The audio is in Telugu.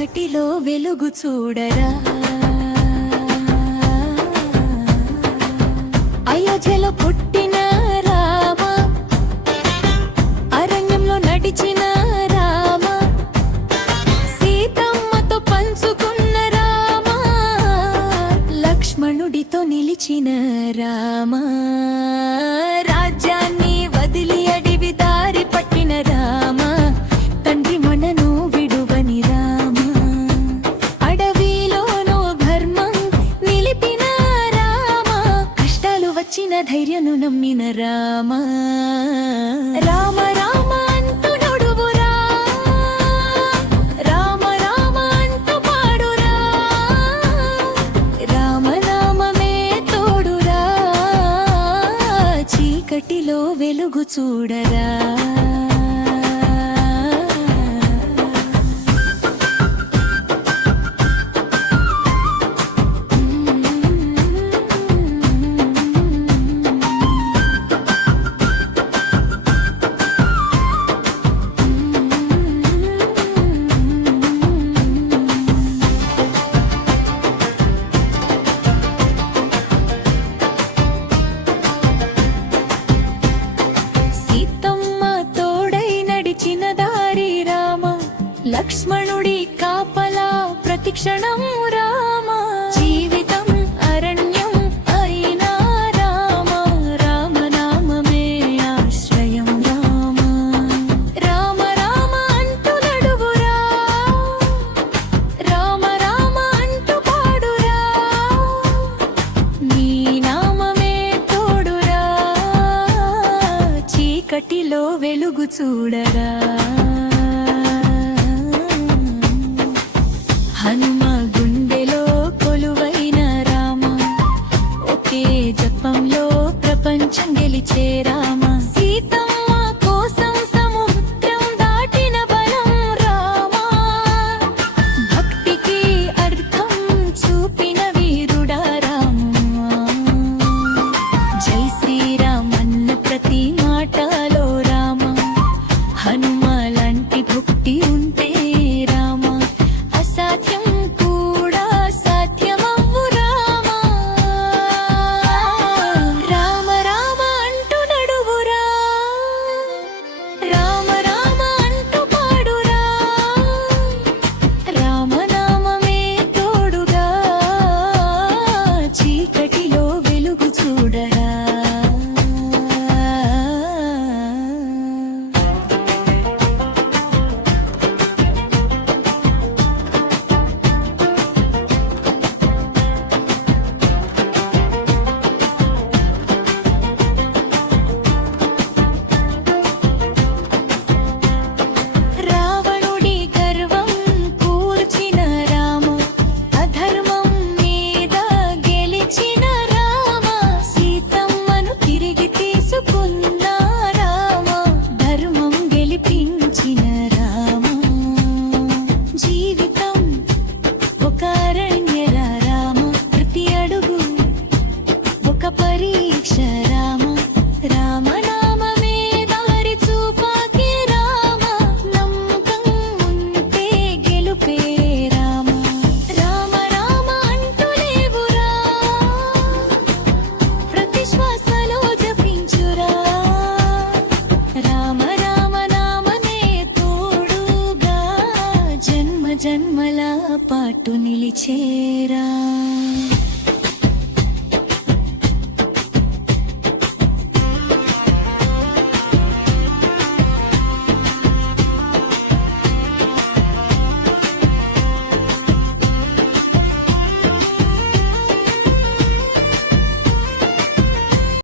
చీకటిలో వెలుగు చూడరా, అయోధ్యలో పుట్టిన రామ, అరణ్యంలో నడిచిన రామ, సీతమ్మతో పంచుకున్న రామ, లక్ష్మణుడితో నిలిచిన రామ, రాజ్యాన్ని వదిలి అడివి దారి పట్టిన రామ, తండ్రి మనను విడువని రామ, అడవిలోనో ధర్మం నిలిపిన రామ, కష్టాలు వచ్చిన ధైర్యను నమ్మిన రామ, రామ రామ అంటూ నడువురా, రామ రామ అంటూ పాడురా, రామనామమే తోడురా, చీకటిలో వెలుగు చూడరా. లక్ష్మణుడి కాపలా ప్రతిక్షణం రామ, జీవితం అరణ్యం అయినా రామ, రామనామమే ఆశ్రయం రామ, రామ రామ అంటూ నడువురా, రామ రామ అంటూ పాడురా, నీ నామమే తోడురా, చీకటిలో వెలుగు చూడరా. హనుమ గుండెలో కొలువైన రామ, ఒకే జపంలో ప్రపంచం గెలిచే రామ, సీతమ్మ కోసం సముద్రం దాటిన బలం రామ, భక్తికి అర్థం చూపిన వీరుడా రామ, జై శ్రీరామ్ అన్న ప్రతి మాటలో రామ, హనుమ లాంటి భక్తి ఉంటే రామ, అసాధ్యం కూడా సాధ్యమవ్వు రామ, రామ రామ అంటూ నడువురా, రామ రామ అంటూ పాడురా, రామనామమే తోడుగా, చీకటిలో వెలుగు చూడరా. రావణుడి గర్వం కూల్చిన రామ, అధర్మం మీద గెలిచిన రామ, సీతమ్మను తిరిగి తీసుకున్న రామ, ధర్మం గెలిపించిన రామ, జీవితం ఒక అరణ్యల రామ, ప్రతి అడుగు ఒక పరీక్ష రామ, రామనామమే దారి చూపాకే రామ, నమ్మకం ఉంటే గెలుపే రామ, రామ రామ అంటూ లేవురా, ప్రతి శ్వాసలో జపించురా, రామ రామ నామమే తోడుగా, జన్మ జన్మల పాటు నిలిచేరా.